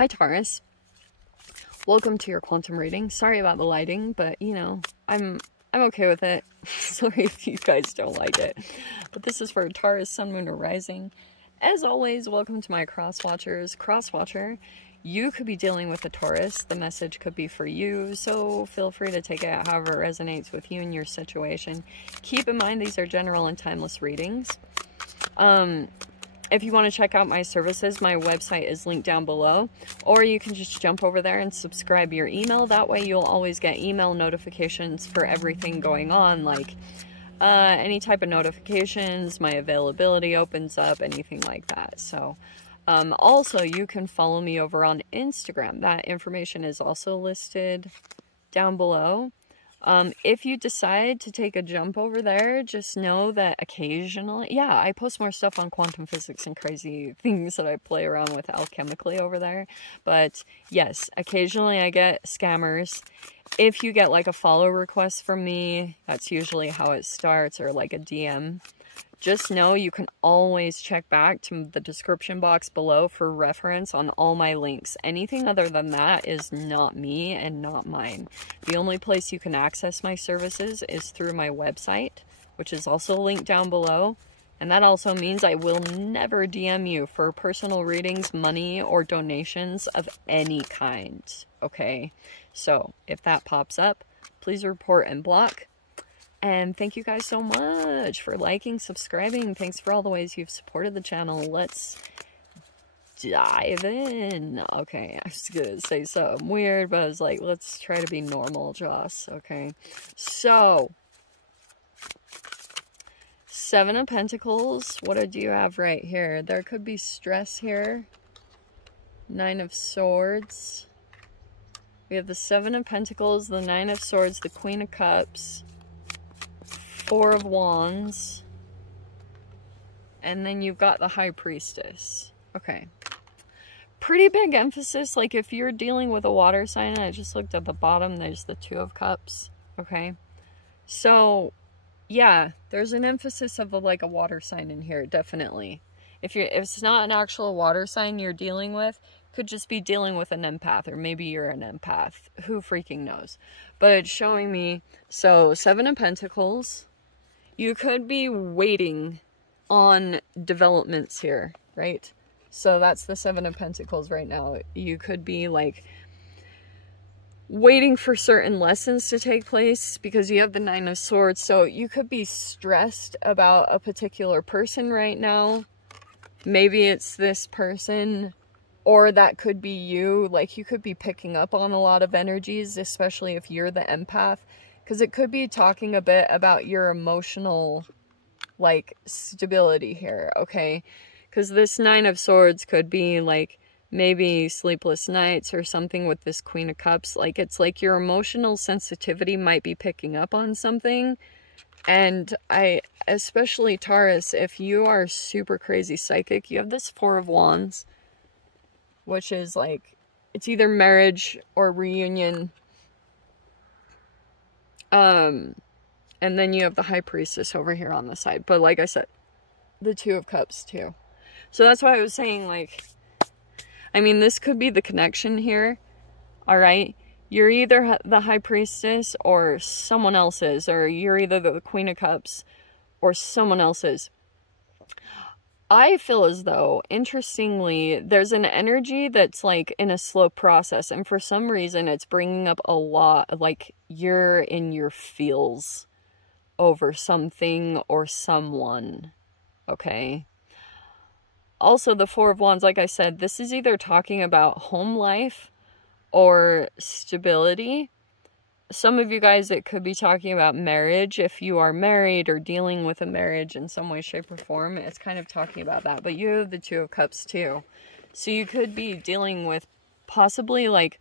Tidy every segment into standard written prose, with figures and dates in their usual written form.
Hi Taurus, welcome to your quantum reading. Sorry about the lighting, but you know, I'm okay with it. Sorry if you guys don't like it. But this is for Taurus, Sun, Moon, or Rising. As always, welcome to my cross-watchers. Cross-watcher, you could be dealing with a Taurus. The message could be for you, so feel free to take it however it resonates with you and your situation. Keep in mind these are general and timeless readings. If you want to check out my services, my website is linked down below, or you can just jump over there and subscribe your email. That way you'll always get email notifications for everything going on, like any type of notifications, my availability opens up, anything like that. So also you can follow me over on Instagram. That information is also listed down below. If you decide to take a jump over there, just know that occasionally, yeah, I post more stuff on quantum physics and crazy things that I play around with alchemically over there. But yes, occasionally I get scammers. If you get like a follow request from me, that's usually how it starts, or like a DM. Just know you can always check back to the description box below for reference on all my links. Anything other than that is not me and not mine. The only place you can access my services is through my website, which is also linked down below. And that also means I will never DM you for personal readings, money, or donations of any kind. Okay? So, if that pops up, please report and block. And thank you guys so much for liking, subscribing. Thanks for all the ways you've supported the channel. Let's dive in. Okay, I was gonna say something weird, but I was like, let's try to be normal, Joss. Okay, so Seven of Pentacles. What do you have right here? There could be stress here. Nine of Swords. We have the Seven of Pentacles, the Nine of Swords, the Queen of Cups, Four of Wands, and then you've got the High Priestess. Okay. Pretty big emphasis, like if you're dealing with a water sign, I just looked at the bottom, there's the Two of Cups. Okay. So, yeah, there's an emphasis of like a water sign in here, definitely. If it's not an actual water sign you're dealing with, could just be dealing with an empath, or maybe you're an empath. Who freaking knows? But it's showing me, so Seven of Pentacles. You could be waiting on developments here, right? So that's the Seven of Pentacles right now. You could be like waiting for certain lessons to take place because you have the Nine of Swords. So you could be stressed about a particular person right now. Maybe it's this person, or that could be you. Like you could be picking up on a lot of energies, especially if you're the empath. Because it could be talking a bit about your emotional, like, stability here, okay? Because this Nine of Swords could be, like, maybe sleepless nights or something with this Queen of Cups. Like, it's like your emotional sensitivity might be picking up on something. And especially Taurus, if you are super crazy psychic, you have this Four of Wands, which is, like, it's either marriage or reunion. And then you have the High Priestess over here on the side. But like I said, the Two of Cups too. So that's why I was saying, like, I mean, this could be the connection here. All right. You're either the High Priestess or someone else's, or you're either the Queen of Cups or someone else's. I feel as though, interestingly, there's an energy that's like in a slow process. And for some reason, it's bringing up a lot, like you're in your feels over something or someone. Okay. Also, the Four of Wands, like I said, this is either talking about home life or stability. Some of you guys, it could be talking about marriage. If you are married or dealing with a marriage in some way, shape, or form, it's kind of talking about that. But you have the Two of Cups too. So you could be dealing with possibly, like,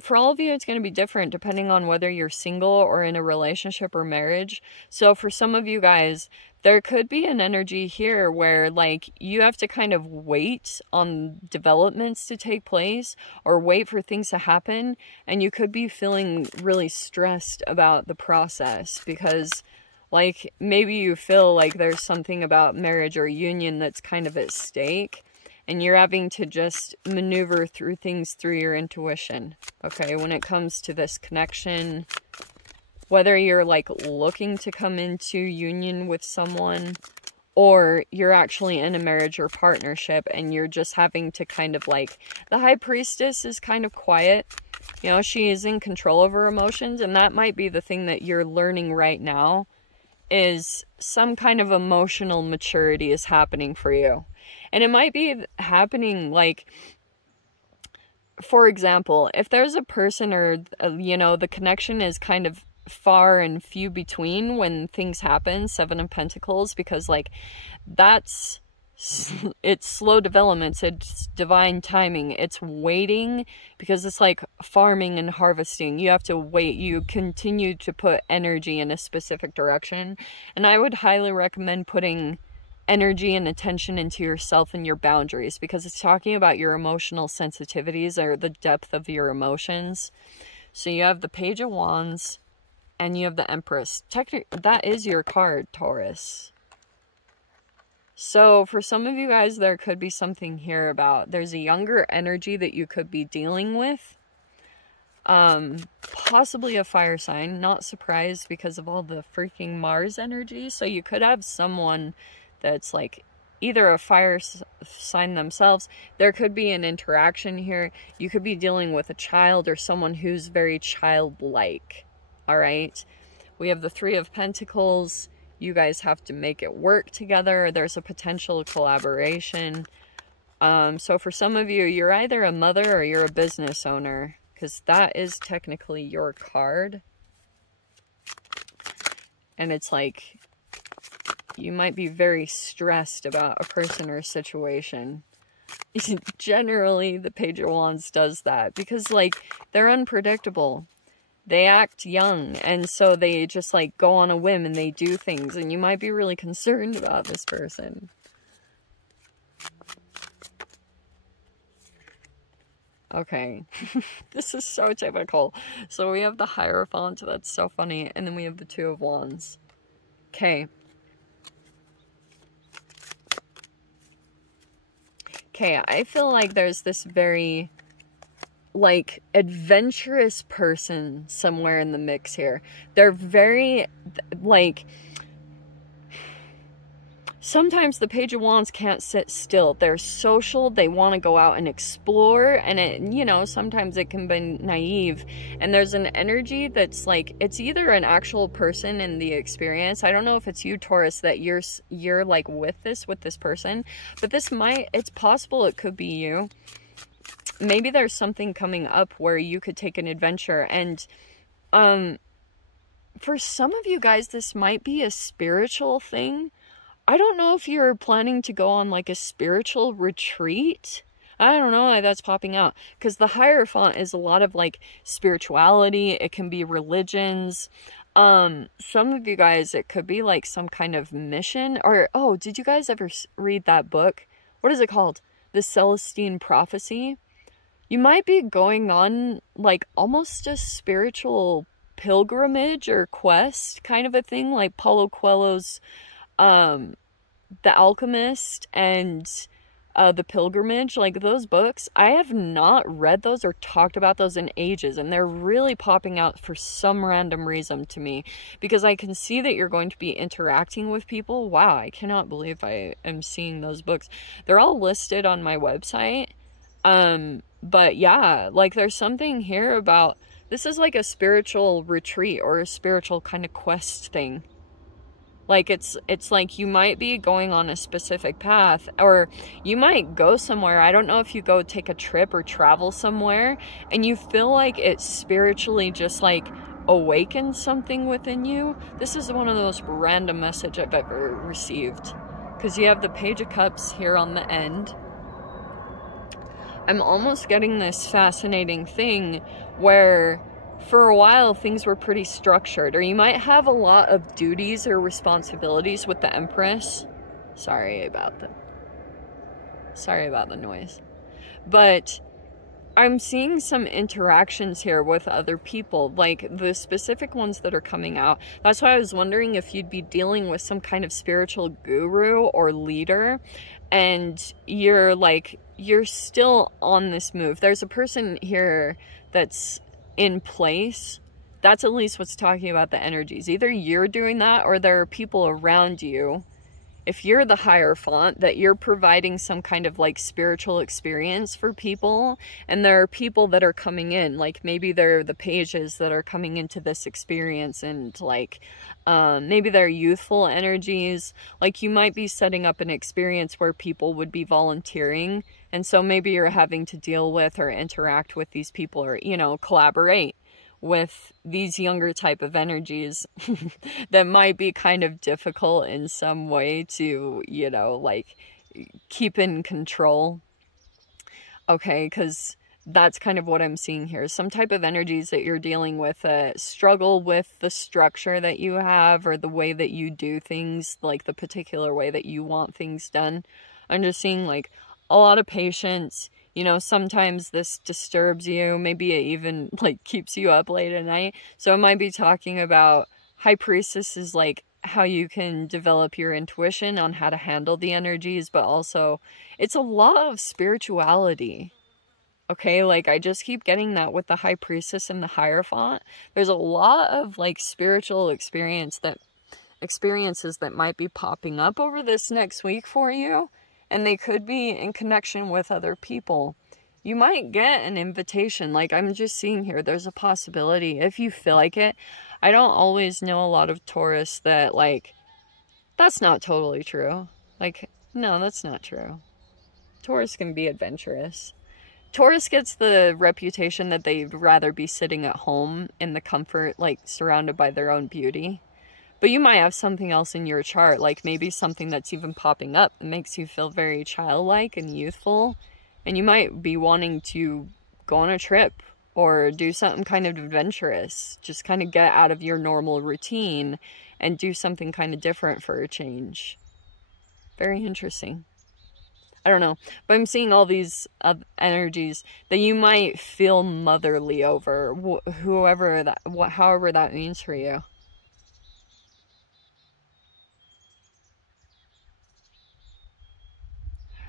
for all of you, it's going to be different depending on whether you're single or in a relationship or marriage. So for some of you guys, there could be an energy here where, like, you have to kind of wait on developments to take place or wait for things to happen. And you could be feeling really stressed about the process because, like, maybe you feel like there's something about marriage or union that's kind of at stake. and you're having to just maneuver through things through your intuition, okay, when it comes to this connection, whether you're like looking to come into union with someone, or you're actually in a marriage or partnership and you're just having to kind of like, the High Priestess is kind of quiet. You know, she is in control of her emotions, and that might be the thing that you're learning right now, is some kind of emotional maturity is happening for you. And it might be happening like, for example, if there's a person or, you know, the connection is kind of far and few between when things happen, Seven of Pentacles, because like that's, it's slow developments, it's divine timing, it's waiting, because it's like farming and harvesting. You have to wait, you continue to put energy in a specific direction, and I would highly recommend putting energy and attention into yourself and your boundaries, because it's talking about your emotional sensitivities or the depth of your emotions. So you have the Page of Wands and you have the Empress. Technically, that is your card, Taurus. So for some of you guys, there could be something here about, there's a younger energy that you could be dealing with. Possibly a fire sign. Not surprised because of all the freaking Mars energy. So you could have someone that's like either a fire sign themselves. There could be an interaction here. You could be dealing with a child or someone who's very childlike. All right. We have the Three of Pentacles. You guys have to make it work together. There's a potential collaboration. So for some of you, you're either a mother or you're a business owner, because that is technically your card. And it's like, you might be very stressed about a person or a situation. Generally, the Page of Wands does that, because like, they're unpredictable. They act young, and so they just like go on a whim and they do things, and you might be really concerned about this person. Okay, this is so typical. So we have the Hierophant, that's so funny, and then we have the Two of Wands. Okay. Okay, I feel like there's this very like adventurous person somewhere in the mix here. They're very like, sometimes the Page of Wands can't sit still. They're social, they want to go out and explore, and it, you know, sometimes it can be naive, and there's an energy that's like, it's either an actual person in the experience. I don't know if it's you, Taurus, that you're like with this person, but this might, it's possible it could be you. Maybe there's something coming up where you could take an adventure, and for some of you guys, this might be a spiritual thing. I don't know if you're planning to go on like a spiritual retreat. I don't know why that's popping out, because the Hierophant is a lot of like spirituality. It can be religions. Some of you guys, it could be like some kind of mission, or, oh, did you guys ever read that book? What is it called? The Celestine Prophecy. You might be going on like almost a spiritual pilgrimage or quest kind of a thing, like Paulo Coelho's The Alchemist and The Pilgrimage, like those books. I have not read those or talked about those in ages, and they're really popping out for some random reason to me, because I can see that you're going to be interacting with people. Wow, I cannot believe I am seeing those books. They're all listed on my website. But yeah, like there's something here about, this is like a spiritual retreat or a spiritual kind of quest thing. Like it's like you might be going on a specific path, or you might go somewhere. I don't know if you go take a trip or travel somewhere and you feel like it spiritually just like awakens something within you. This is one of the most random messages I've ever received, because you have the Page of Cups here on the end. I'm almost getting this fascinating thing where for a while things were pretty structured, or you might have a lot of duties or responsibilities with the Empress. Sorry about the noise. But I'm seeing some interactions here with other people, like the specific ones that are coming out. That's why I was wondering if you'd be dealing with some kind of spiritual guru or leader. and you're like, you're still on this move. There's a person here that's in place. That's at least what's talking about the energies. Either you're doing that, or there are people around you, if you're the Hierophant, that you're providing some kind of like spiritual experience for people, and there are people that are coming in, like maybe they're the pages that are coming into this experience, and like maybe they're youthful energies. Like you might be setting up an experience where people would be volunteering, and so maybe you're having to deal with or interact with these people, or, you know, collaborate with these younger type of energies that might be kind of difficult in some way to, you know, like keep in control. Okay, because that's kind of what I'm seeing here. Some type of energies that you're dealing with struggle with the structure that you have, or the way that you do things, like the particular way that you want things done. I'm just seeing like a lot of patience. You know, sometimes this disturbs you. Maybe it even like keeps you up late at night. So it might be talking about High Priestess is like how you can develop your intuition on how to handle the energies, but also it's a lot of spirituality. Okay, like I just keep getting that with the High Priestess and the Hierophant. There's a lot of like spiritual experiences that might be popping up over this next week for you. And they could be in connection with other people. You might get an invitation. Like I'm just seeing here, there's a possibility if you feel like it. I don't always know a lot of Taurus that like, that's not totally true. Like, no, that's not true. Taurus can be adventurous. Taurus gets the reputation that they'd rather be sitting at home in the comfort, like surrounded by their own beauty. But you might have something else in your chart, like maybe something that's even popping up that makes you feel very childlike and youthful. And you might be wanting to go on a trip or do something kind of adventurous. Just kind of get out of your normal routine and do something kind of different for a change. Very interesting. I don't know, but I'm seeing all these energies that you might feel motherly over, however that means for you.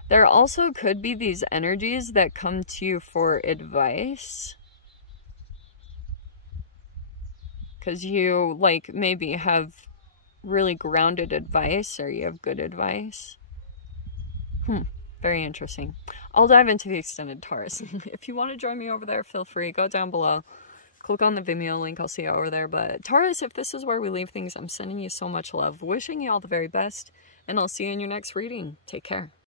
There also could be these energies that come to you for advice. Because you, like, maybe have really grounded advice, or you have good advice. Very interesting. I'll dive into the extended Taurus. If you want to join me over there, feel free. Go down below. Click on the Vimeo link. I'll see you over there. But Taurus, if this is where we leave things, I'm sending you so much love. Wishing you all the very best. And I'll see you in your next reading. Take care.